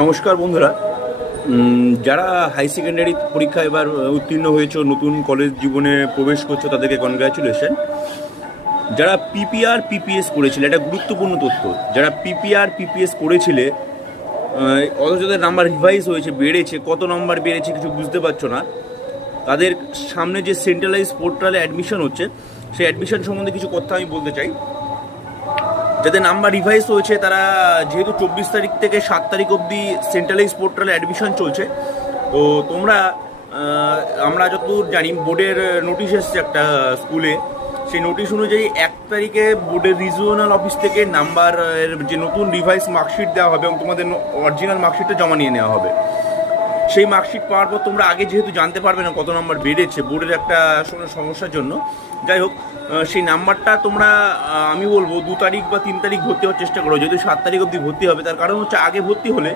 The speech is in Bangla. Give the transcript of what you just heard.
নমস্কার বন্ধুরা। যারা হাই সেকেন্ডারি পরীক্ষা এবার উত্তীর্ণ হয়েছে, নতুন কলেজ জীবনে প্রবেশ করছো, তাদেরকে কনগ্র্যাচুলেশন। যারা পিপিআর পিপিএস করেছিলে, এটা গুরুত্বপূর্ণ তথ্য, যারা পিপিআর পিপিএস করেছিলে অথচ তাদের নাম্বার রিভাইজ হয়েছে, বেড়েছে, কত নম্বর বেড়েছে কিছু বুঝতে পারছো না, তাদের সামনে যে সেন্ট্রালাইজ পোর্টালে অ্যাডমিশন হচ্ছে, সেই অ্যাডমিশন সম্বন্ধে কিছু কথা আমি বলতে চাই। যাদের নাম্বার রিভাইজ হয়েছে তারা, যেহেতু 24 তারিখ থেকে 7 তারিখ অবধি সেন্ট্রালাইজ পোর্টালে অ্যাডমিশন চলছে, তো তোমরা আমরা যতদূর জানি বোর্ডের নোটিশ এসছে একটা স্কুলে, সেই নোটিশ অনুযায়ী 1 তারিখে বোর্ডের রিজিওনাল অফিস থেকে নাম্বারের যে নতুন রিভাইজ মার্কশিট দেওয়া হবে এবং তোমাদের অরিজিনাল মার্কশিটটা জমা নিয়ে নেওয়া হবে। সেই মার্কশিট পাওয়ার পর তোমরা আগে যেহেতু জানতে পারবে না কত নম্বর বেড়েছে বোর্ডের একটা সমস্যার জন্য, যাই হোক সেই নাম্বারটা তোমরা আমি বলবো 2 তারিখ বা 3 তারিখ ভর্তি হওয়ার চেষ্টা করো, যেহেতু 7 তারিখ অবধি ভর্তি হবে। তার কারণ হচ্ছে আগে ভর্তি হলে